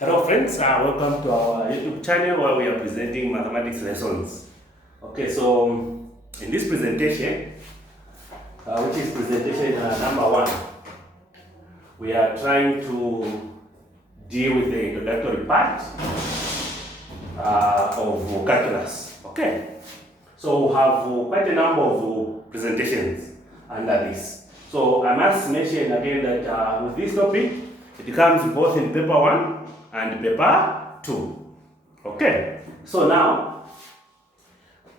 Hello friends, welcome to our YouTube channel where we are presenting mathematics lessons. Okay, so in this presentation, which is presentation number 1, we are trying to deal with the introductory part of calculus. Okay, so we have quite a number of presentations under this. So I must mention again that with this topic, it comes both in paper 1 and paper 2. Okay, so now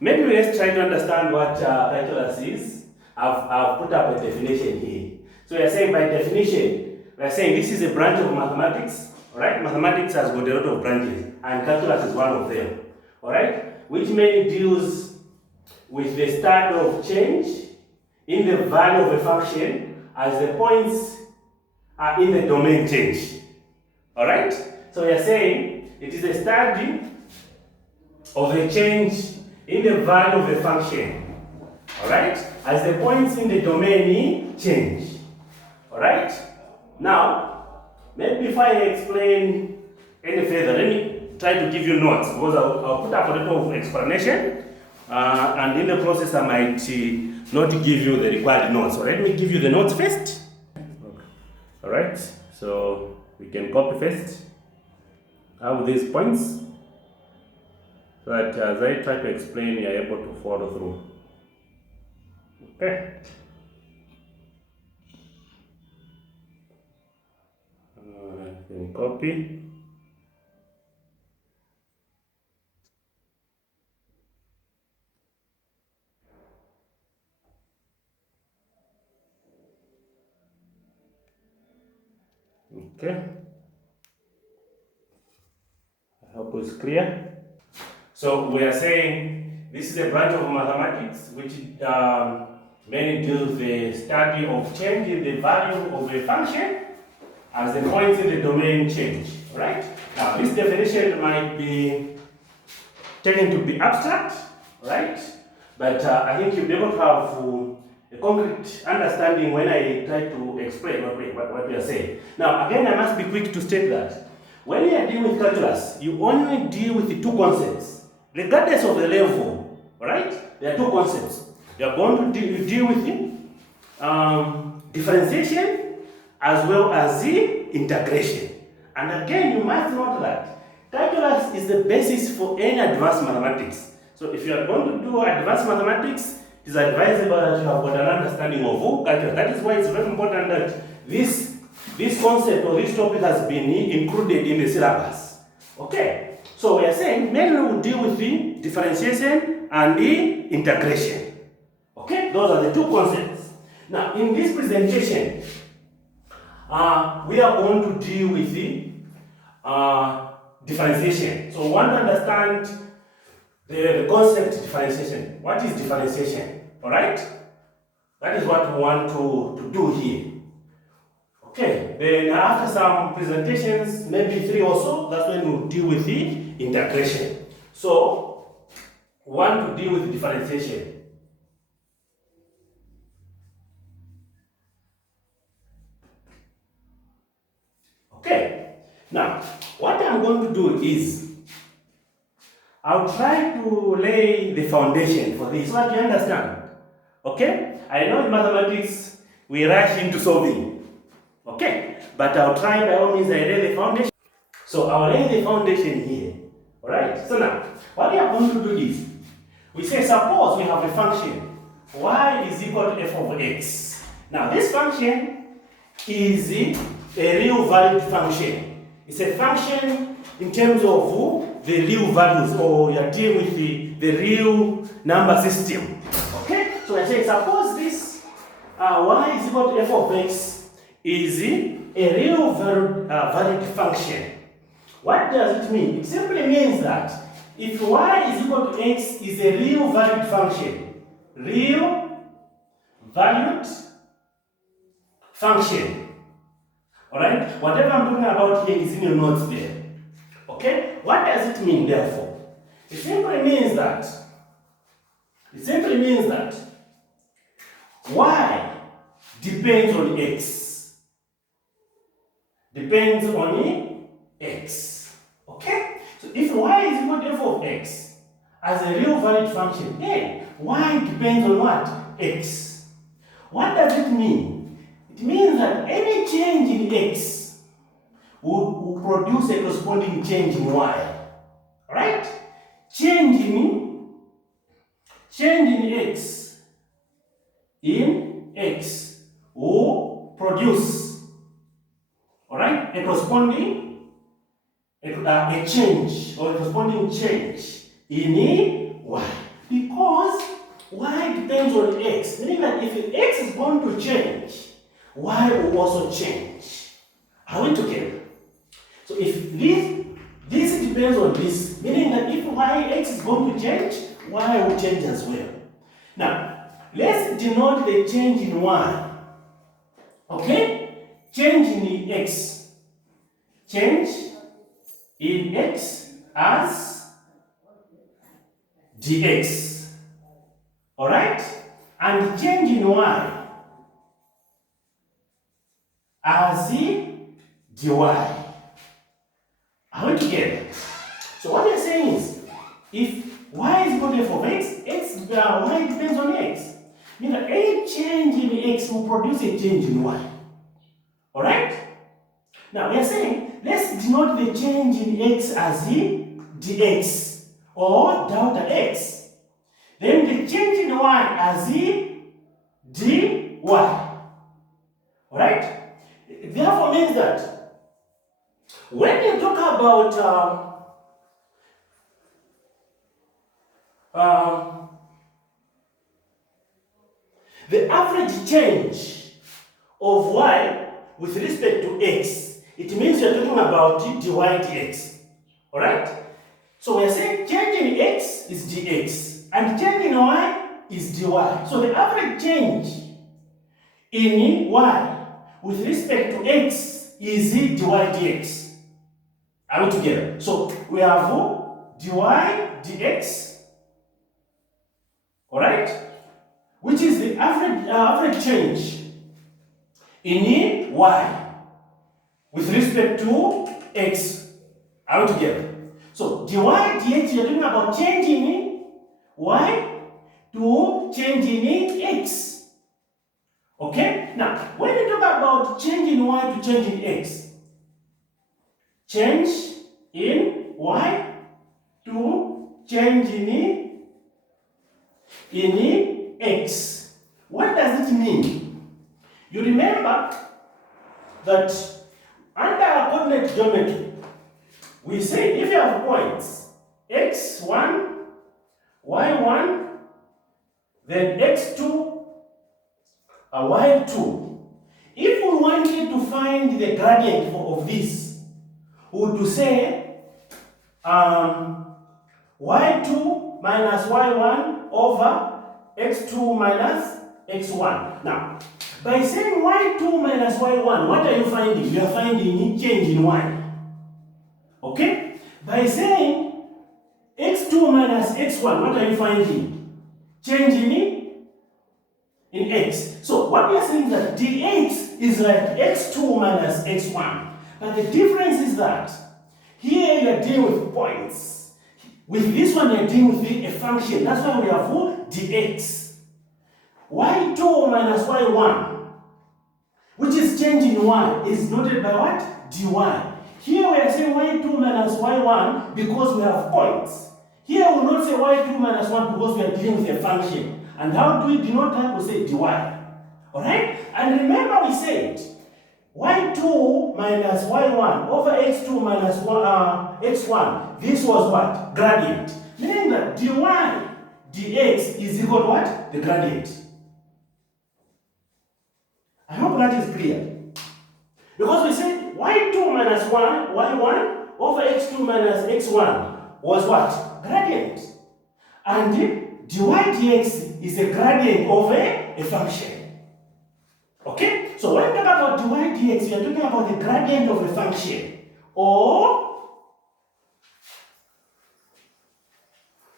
maybe let's try to understand what calculus is. I've put up a definition here. So we are saying by definition, we are saying this is a branch of mathematics. Alright, mathematics has got a lot of branches, and calculus is one of them. Alright, which mainly deals with the study of change in the value of a function as the points are in the domain change. Alright? So we are saying it is a study of the change in the value of a function. Alright? As the points in the domain change. Alright? Now, maybe before I explain any further, let me try to give you notes, because I'll put up a little of explanation, and in the process I might not give you the required notes. So let me give you the notes first. Alright, so we can copy first. I have these points so that as I try to explain, you are able to follow through. Okay. Then copy. Okay. I hope it's clear. So we are saying this is a branch of mathematics which mainly deals with the study of change in the value of a function as the points in the domain change. Right? Now this definition might be taken to be abstract, right? But I think you'll be able to have a concrete understanding when I try to explain what we are saying. Now again, I must be quick to state that when you are dealing with calculus, you only deal with the two concepts, regardless of the level. Alright? There are two concepts. You are going to deal with differentiation as well as the integration. And again, you must note that calculus is the basis for any advanced mathematics. So if you are going to do advanced mathematics, it is advisable that you have got an understanding of calculus. That is why it's very important that this concept or this topic has been included in the syllabus. Okay, so we are saying mainly we will deal with the differentiation and the integration. Okay, those are the two concepts. Now, in this presentation, we are going to deal with the differentiation. So, we want to understand the concept differentiation. What is differentiation? Alright? That is what we want to do here. Okay, then after some presentations, maybe 3 or so, that's when we'll deal with the integration. So, we want to deal with differentiation. Okay, now, what I'm going to do is, I'll try to lay the foundation for this so that you understand. Okay, I know in mathematics, we rush into solving. Okay, but I'll try by all means I lay the foundation. So I'll lay the foundation here. Alright, so now what we are going to do is we say suppose we have a function y is equal to f of x. Now this function is a real valued function. It's a function in terms of the real values, or you are dealing with the real number system. Okay, so I say suppose this y is equal to f of x is a real valued function. What does it mean? It simply means that if y is equal to x is a real valued function, alright? Whatever I'm talking about here is in your notes there. Okay? What does it mean therefore? It simply means that y depends on x. Depends on x. Okay? So if y is equal to f of x as a real valued function, then y depends on what? X. What does it mean? It means that any change in x will produce a corresponding change in y. Alright? Change in x will produce, alright, a corresponding a change or a corresponding change in y, because y depends on x, meaning that if x is going to change, y will also change. Are we together? So if this depends on this, meaning that if x is going to change, y will change as well. Now, let's denote the change in y. Okay? Change in x. Change in x as dx. Alright? And change in y as dy. Are we together? So what we are saying is, if y is equal to f of x, y depends on x. Meaning that any change in x will produce a change in y. Alright? Now we are saying, let's denote the change in x as dx or delta x. Then the change in y as dy. Alright? It therefore means that when you talk about the average change of y with respect to x, it means you're talking about dy dx. Alright? So we're saying change in x is dx and change in y is dy. So the average change in y with respect to x is dy dx. Are we together? So we have dy dx, alright, which is the average change in y with respect to x. Are we together? So dy dx, you're talking about changing y to changing x. Okay? Now, when you talk about changing y to changing x, change in y to change in x. What does it mean? You remember that under our coordinate geometry, we say if you have points x1, y1, then x2, y2. If we wanted to find the gradient of this, we would say y2 minus y1 over x2 minus x1. Now, by saying y2 minus y1, what are you finding? You are finding change in y. Okay? By saying x2 minus x1, what are you finding? Change in x. So what we are saying is that dx is like x2 minus x1. But the difference is that here you are dealing with points. With this one you are dealing with a function. That's why we have dx. y2 minus y1, which is change in y, is noted by what? dy. Here we are saying y2 minus y1 because we have points. Here we will not say y2 minus 1 because we are dealing with a function. And how do we denote that? We say dy. Alright? And remember we said y2 minus y1 over x2 minus x1. This was what? Gradient. Meaning that dy dx is equal to what? The gradient. I hope that is clear. Because we said y2 minus y1 over x2 minus x1 was what? Gradient. And dy dx is a gradient of a function. Okay? So when we talk about dy dx, we are talking about the gradient of a function. Or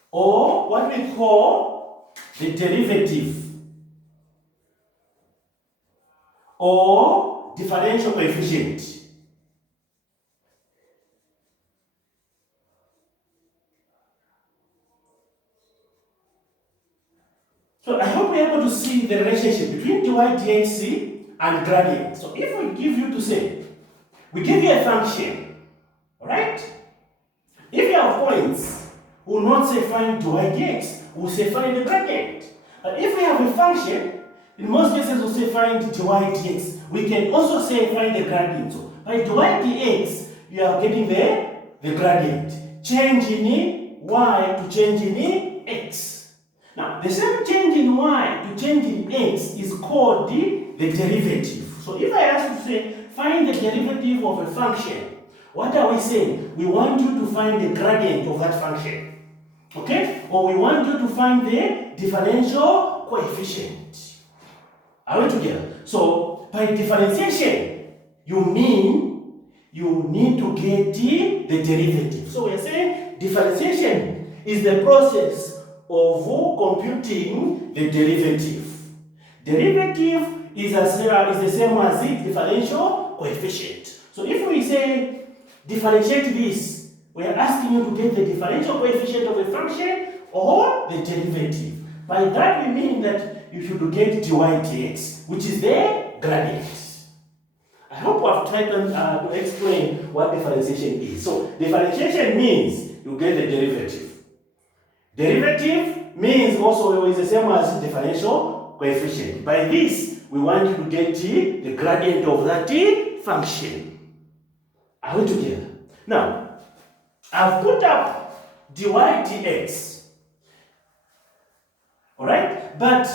what we call the derivative. Or differential coefficient. So I hope we're able to see the relationship between dy dx and gradient. So if we give you to say, we give you a function, alright? If you have points, we will not say find dy dx, we'll say find the gradient. But if we have a function, in most cases we'll say find dy dx. We can also say find the gradient. So by dy dx, you are getting the gradient. Change in y to change in x. Now, the same change in y to change in x is called the derivative. So if I ask you to say, find the derivative of a function, what are we saying? We want you to find the gradient of that function. Okay? Or we want you to find the differential coefficient. Are we together? So, by differentiation, you mean you need to get the derivative. So we are saying differentiation is the process of computing the derivative. Derivative is the same as the differential coefficient. So if we say differentiate this, we are asking you to get the differential coefficient of a function or the derivative. By that we mean that you should get dy dx, which is the gradient. I hope I've tried to explain what differentiation is. So differentiation means you get the derivative. Derivative means also is the same as differential coefficient. By this, we want you to get the gradient of that function. Are we together? Now, I've put up dy dx. Alright? But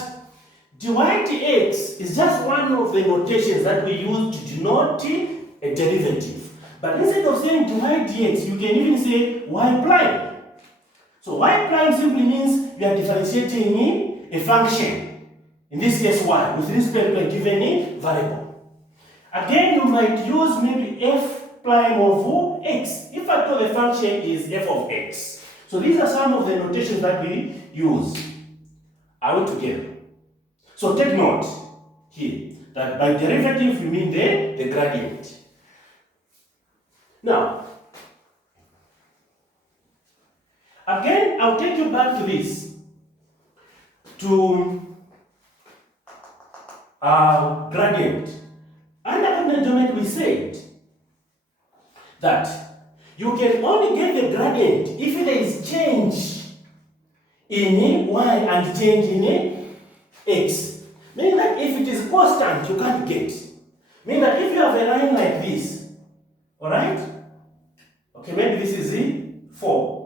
dy dx is just one of the notations that we use to denote a derivative. But instead of saying dy dx, you can even say y prime. So y prime simply means we are differentiating a function, in this case y, with respect to a given variable. Again, you might use maybe f prime of x, if at all the function is f of x. So these are some of the notations that we use. Are we together? So take note here, that by derivative we mean the gradient. Now, again, I'll take you back to this, to gradient. Under coordinate geometry, we said that you can only get the gradient if there is change in y and change in x. Meaning that if it is constant, you can't get. Meaning that if you have a line like this, alright? Okay, maybe this is the 4.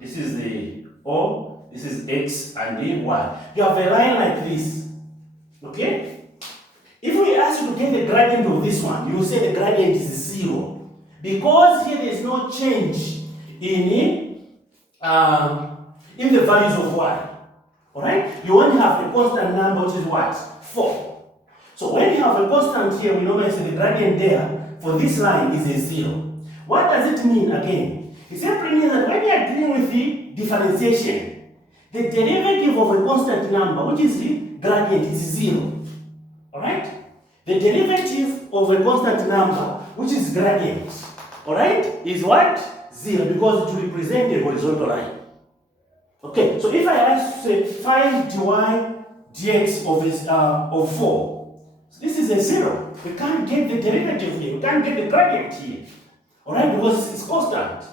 This is the O, this is X and the Y. You have a line like this. Okay? If we ask you to get the gradient of this one, you will say the gradient is 0. Because here there is no change in the values of Y. Alright? You only have a constant number, which is what? 4. So when you have a constant here, we normally say the gradient there for this line is a 0. What does it mean again? It simply means that when you are dealing with the differentiation, the derivative of a constant number, which is the gradient, is 0. Alright? The derivative of a constant number, which is gradient, alright, is what? 0, because it will represent a horizontal line. Okay, so if I ask to say find dy dx of 4, so this is a 0. We can't get the derivative here, we can't get the gradient here. Alright, because it's constant.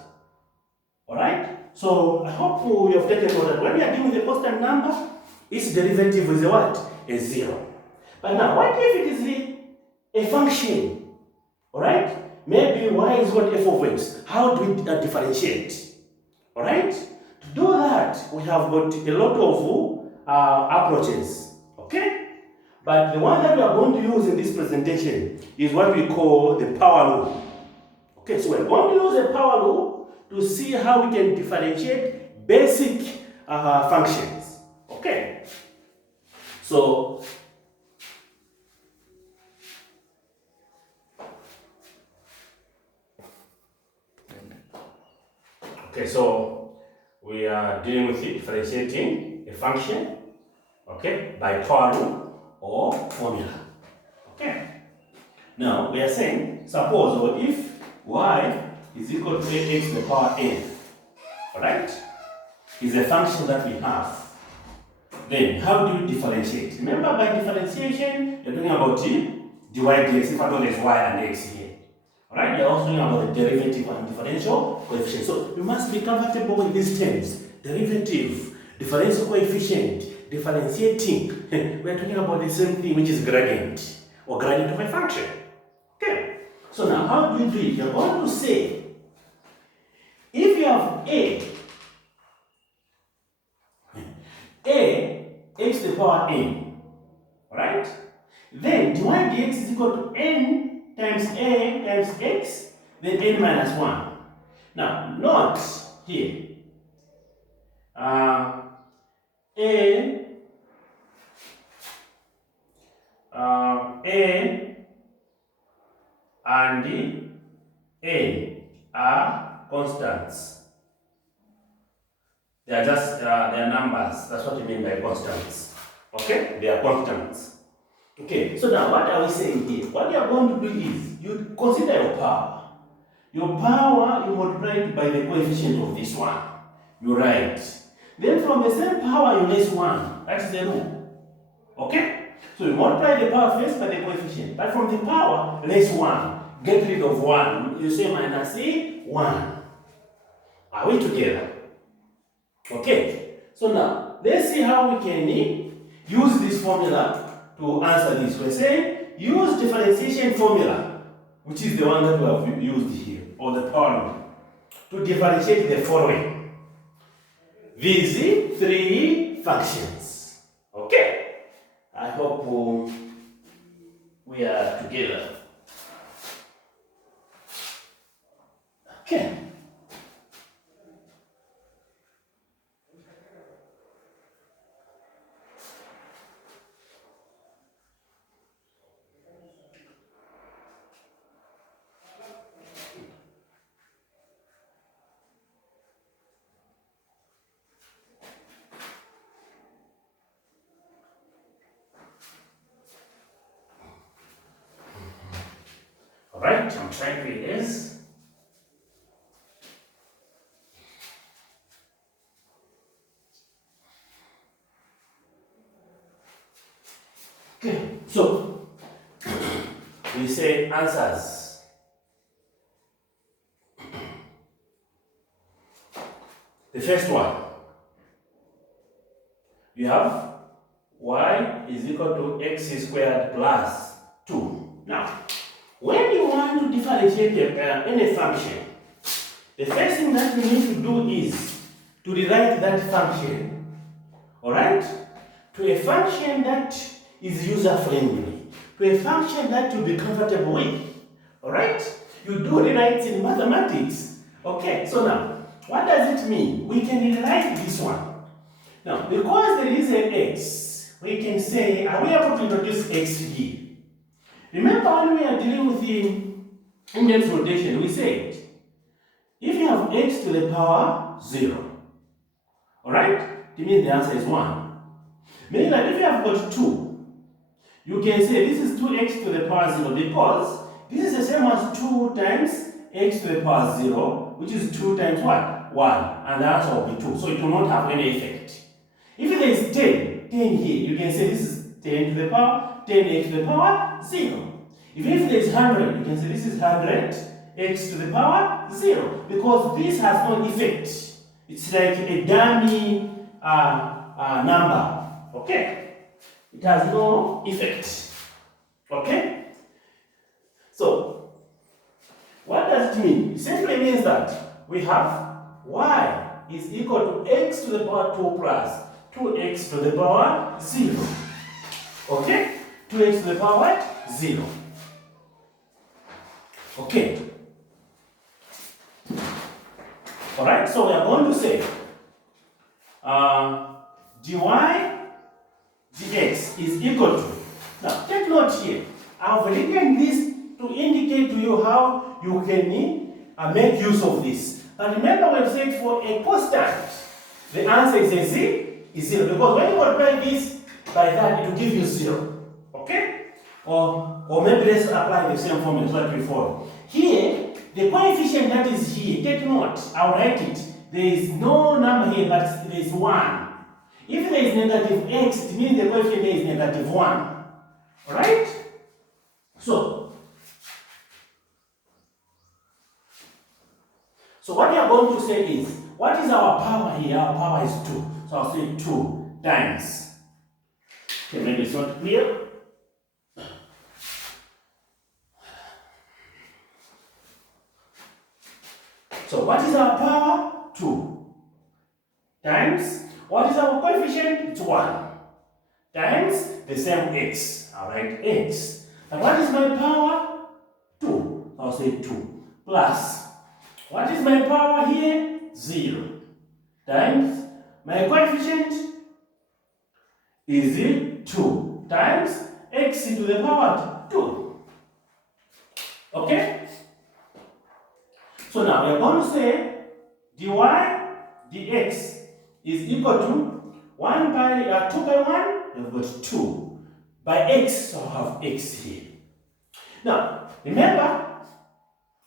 Alright? So I hope you have taken note that when we are dealing with a constant number, its derivative is a what? A 0. But now, what if it is a function? Alright? Maybe y is what f of x. How do we differentiate? Alright? To do that, we have got a lot of approaches. Okay? But the one that we are going to use in this presentation is what we call the power law. Okay, so we're going to use a power law to see how we can differentiate basic functions. Okay? So, we are dealing with differentiating a function, okay, by power law or formula. Okay? Now, we are saying, suppose, or if y is equal to ax to the power n, alright, is a function that we have. Then, how do you differentiate? Remember, by differentiation, you're talking about dy dx if at all there's y and x here. Alright, you're also talking about the derivative and differential coefficient. So, you must be comfortable with these terms. Derivative, differential coefficient, differentiating. We're talking about the same thing, which is gradient, or gradient of a function. Okay, so now how do you do it? You're going to say, if you have x to the power n, alright? Then dy dx is equal to n times a times x, then n minus 1. Now, note here, a and n are constants. They are just they are numbers. That's what you mean by constants. Okay? They are constants. Okay, so now what are we saying here? What you are going to do is you consider your power. Your power, you multiply it by the coefficient of this one. You write. Then from the same power, you less 1. That's the rule. Okay? So you multiply the power first by the coefficient. But from the power, less 1. Get rid of 1. You say minus 1. Are we together? Okay. So now, let's see how we can use this formula to answer this. We're saying use differentiation formula, which is the one that we have used here, or the power law, to differentiate the following. These three functions. Okay? I hope we are together. Okay. Alright, I'm trying to erase. Okay, so we say answers. The first one, you have y is equal to x squared plus 2. Now, when you want to differentiate any function, the first thing that you need to do is to rewrite that function, alright, to a function that is user-friendly, to a function that you'll be comfortable with, alright? You do rewrite in mathematics. Okay, so now, what does it mean? We can rewrite this one. Now, because there is an x, we can say, are we able to introduce x here? Remember when we are dealing with the index notation, we said, if you have x to the power 0, alright, it means the answer is 1. Meaning that if you have got 2, you can say this is 2x to the power 0 because this is the same as 2 times x to the power 0, which is 2 times what? 1. And the answer will be 2. So it will not have any effect. If there is 10 here, you can say this is 10 to the power, 10x to the power 0. Even if there is 100, you can say this is 100x to the power 0. Because this has no effect. It's like a dummy number. Okay? It has no effect. Okay? So, what does it mean? It simply means that we have y is equal to x to the power 2 plus 2x to the power 0. Okay? 2x to the power what? 0. Okay. Alright, so we are going to say dy dx is equal to. Now, take note here. I've written this to indicate to you how you can make use of this. And remember, we've said for a constant, the answer is a z is 0. Because when you multiply this by that, it will give you 0. Okay? Or maybe let's apply the same formula so that we follow. Here, the coefficient that is here, take note, I'll write it. There is no number here, but there is 1. If there is negative x, it means the coefficient there is negative 1. Alright? So what we are going to say is, what is our power here? Our power is 2. So I'll say 2 times. Okay, maybe it's not clear. So what is our power? 2 times, what is our coefficient? It's 1 times the same x. Alright, x. And what is my power? 2. I'll say 2 plus, what is my power here? 0 times my coefficient is 2 times x into the power 2. Okay? So now we are going to say dy dx is equal to 2 by 1, we've got 2 by x, so I have x here. Now, remember,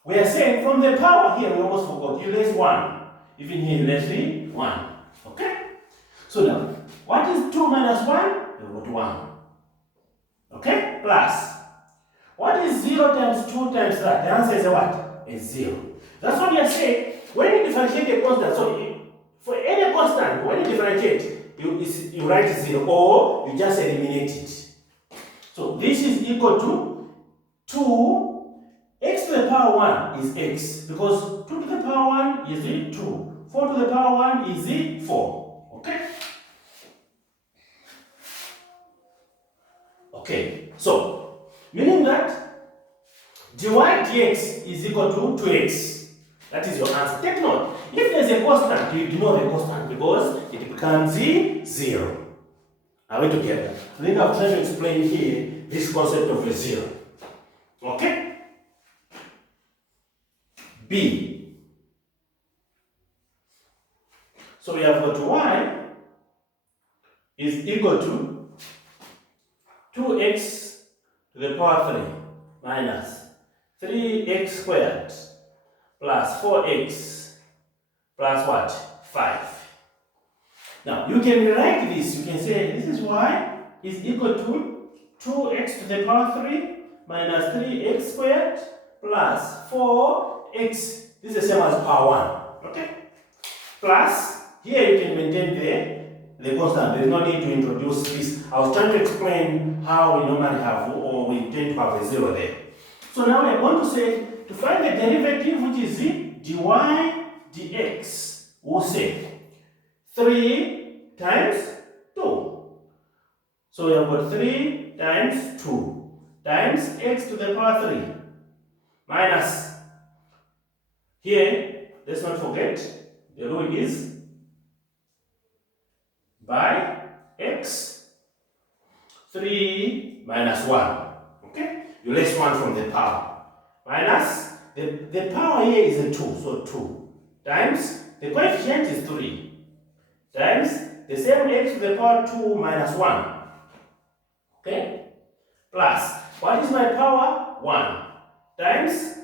we are saying from the power here, we almost forgot, you raise 1. Even here, you raise 1. Okay? So now, what is 2 minus 1? We've got 1. Okay? Plus, what is 0 times 2 times that? The answer is what? Is 0. That's what we are saying. When you differentiate a constant, so for any constant, when you differentiate, you write 0 or you just eliminate it. So this is equal to 2, x to the power 1 is x, because 2 to the power 1 is 2, 4 to the power 1 is 4. Okay? Okay, so meaning that dy dx is equal to 2x. That is your answer. Take note, if there's a constant, you ignore the constant because it becomes 0. Are we together? I think I've tried to explain here this concept of a 0. Okay? B. So we have got y is equal to 2x to the power 3 minus 3x squared plus 4x plus what? 5. Now, you can rewrite this. You can say this is y is equal to 2x to the power 3 minus 3x squared plus 4x. This is the same as power 1. Okay? Plus, here you can maintain the constant. There is no need to introduce this. I was trying to explain how we normally have, or we tend to have a 0 there. So now we are going to say, to find the derivative, which is dy dx, we'll say 3 times 2. So we have got 3 times 2 times x to the power 3 minus, here, let's not forget, the rule is by x 3 minus 1. Okay? You less 1 from the power. Minus, the power here is a 2, so 2 times, the coefficient is 3 times the same x to the power 2 minus 1. Okay? Plus, what is my power? 1 times,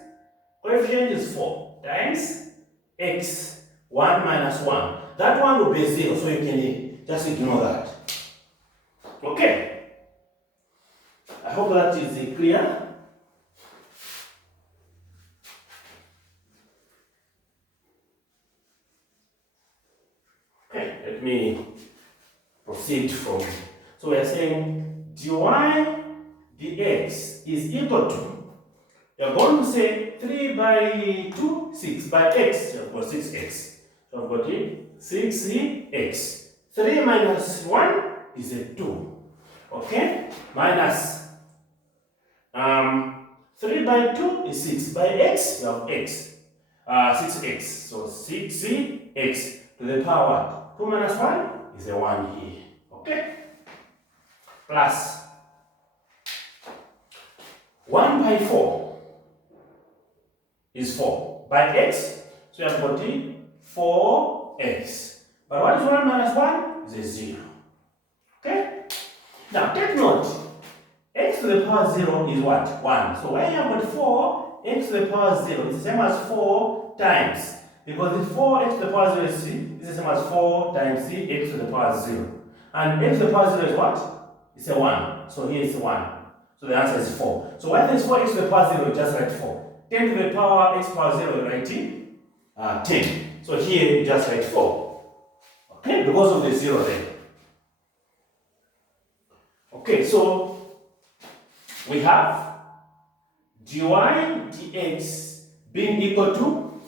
coefficient is 4 times x 1 minus 1. That one will be 0, so you can just ignore that. Okay? I hope that is clear. Okay, let me proceed from. So we are saying dy dx is equal to, you are going to say 3 by 2, 6 by x, you have got 6x. So I've got 6x. 3 minus 1 is a 2. Okay? Minus 3 by 2 is 6. By x, you have x. 6x. So 6x to the power 2 minus 1 is a 1 here. Okay? Plus 1 by 4 is 4. By x, so you have got 4x. But what is 1 minus 1? Is a 0. Okay? Now take note, x to the power 0 is what? 1. So when you have got 4, x to the power 0 is the same as 4 times. Because if 4x to the power 0 is the same as 4 times x to the power 0. And x to the power 0 is what? It's a 1. So here it's 1. So the answer is 4. So when there's 4 x to the power 0, just write 4. 10 to the power x power 0, you're writing 10. So here you just write 4. Okay, because of the 0 there. Okay, so we have dy dx being equal to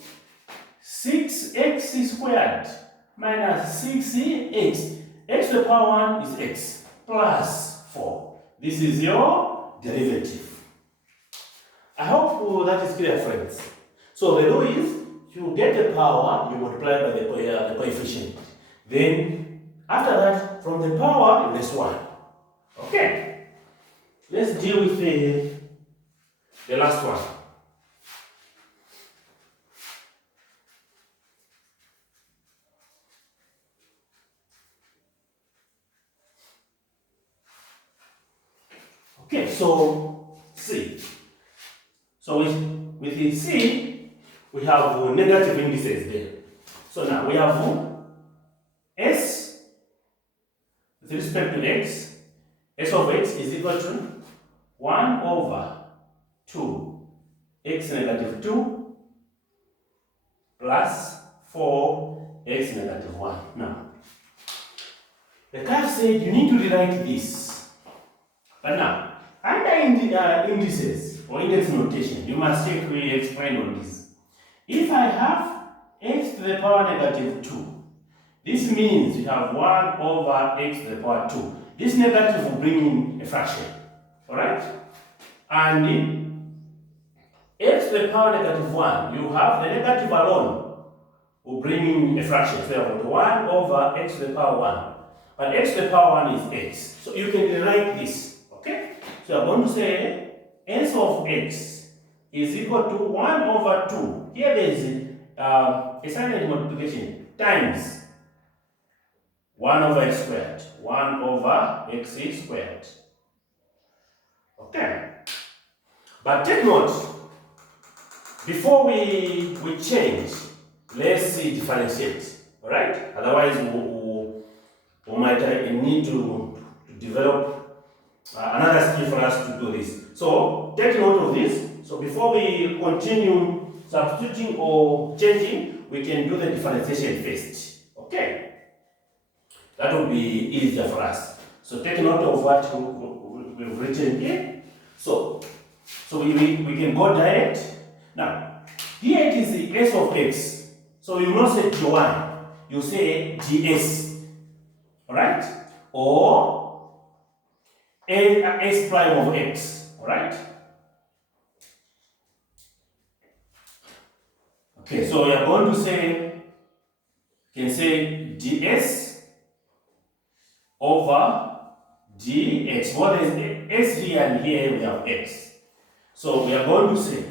6x squared minus 6x. X to the power 1 is x plus 4. This is your derivative. I hope that is clear, friends. So the rule is, you get the power, you multiply by the coefficient. Then, after that, from the power, you raise 1. Okay. Let's deal with the last one. Okay, so C. So with the C, we have negative indices there. So now we have S with respect to x. S of x is equal to 1 over 2 x negative 2 plus 4 x negative 1. Now, the curve said you need to rewrite this. But now, under indices or index notation, you must check we explain on this. If I have x to the power negative 2, this means you have 1 over x to the power 2. This negative will bring in a fraction. Alright? And x to the power negative 1, you have the negative alone will bring in a fraction. So you have 1 over x to the power 1. But x to the power 1 is x. So you can rewrite this. Okay? So I'm going to say s of x is equal to 1 over 2. Here there is a silent multiplication times 1 over x squared. 1 over x squared. Okay. But take note, before we change, let's differentiate. Alright? Otherwise, we might need to develop another skill for us to do this. So, take note of this. So, before we continue substituting or changing, we can do the differentiation first. Okay? That will be easier for us. So, take note of what we've written here. So we can go direct. Now, here it is the s of x. So, you will not say dy, you say gs. Alright? Or s prime of x. Alright? Okay, so we are going to say, you can say ds over dx. What is s here and here we have x. So we are going to say,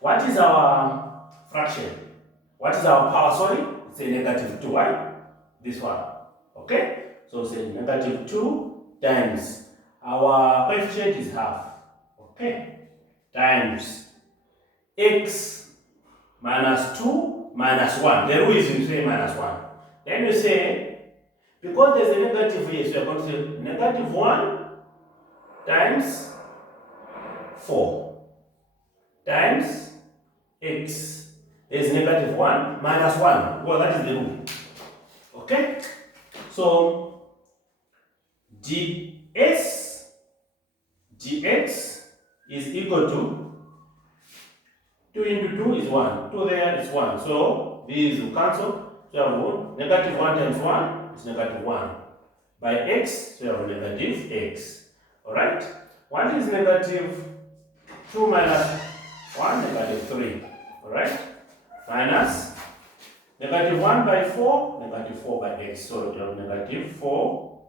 what is our fraction? What is our power? Sorry, it's a negative 2, right? This one. Okay? So say negative 2 times our coefficient is half. Okay? Times x minus 2 minus 1. The rule is you say minus 1. Then you say, because there's a negative here, so you're going to say negative 1 times 4 times x. There's negative 1 minus 1. Well, that is the rule. Okay? So, dx dx is equal to 2 into 2 is 1. 2 there is 1. So, these will cancel. So, you have negative 1 times 1 is negative 1. By x, so you have negative x. Alright? What is negative 2 minus 1? Negative 3. Alright? Minus negative 1 by 4, negative 4 by x. So you have negative 4.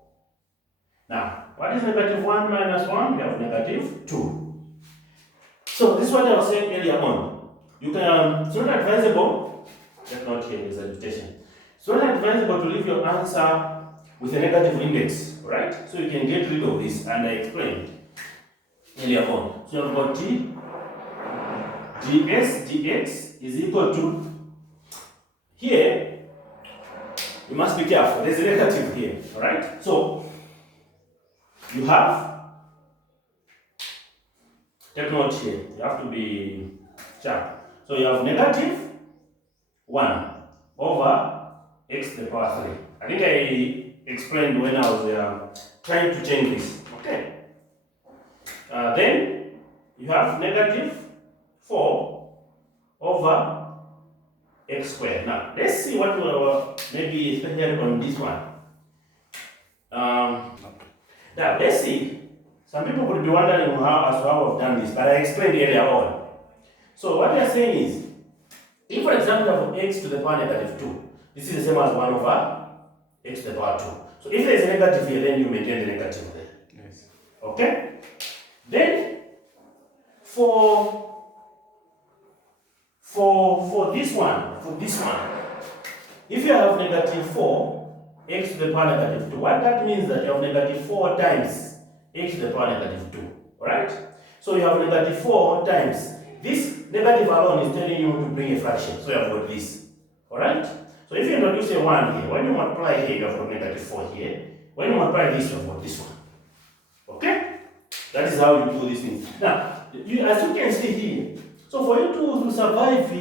Now, what is negative 1 minus 1? We have negative 2. So this is what I was saying earlier on. You can, it's not advisable, let's not here is a dictation. It's not advisable to leave your answer with a negative index, right? So you can get rid of this, and I explained earlier on. So you've got ds dx is equal to, here you must be careful. There's a negative here, all right? So you have, take note here, you have to be sharp. So you have negative 1 over x to the power 3. I think I explained when I was trying to change this. Okay. Then you have negative 4 over x squared. Now let's see what maybe especially on this one. Now let's see. Some people could be wondering how I've done this, but I explained earlier on. So what we are saying is, if for example you have x to the power negative 2, this is the same as 1 over x to the power 2. So if there is a negative here, then you maintain the negative there. Yes. Okay? Then for this one, if you have negative 4 x to the power negative 2, what that means that you have negative 4 times x to the power negative 2. Alright? So you have negative 4 times this negative alone is telling you to bring a fraction. So you have got this. Alright? So if you introduce a 1 here, when you multiply here, you have got negative 4 here. When you multiply this, you have got this one. Okay? That is how you do these things. Now, as you can see here, so for you to survive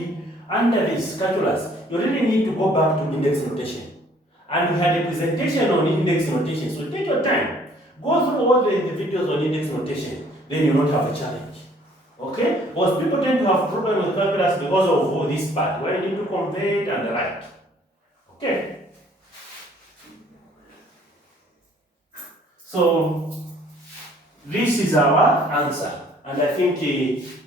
under this calculus, you really need to go back to index notation. And we had a presentation on index notation. So take your time. Go through all the videos on index notation. Then you won't have a challenge. Okay? Because people tend to have problems with calculus because of this part, where you need to convey it and the like. Okay? So, this is our answer. And I think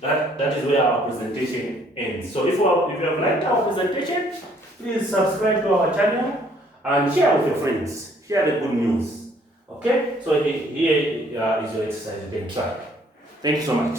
that is where our presentation ends. So if you have liked our presentation, please subscribe to our channel and share with your friends. Share the good news. Okay? So here is your exercise. You can try. Thank you so much.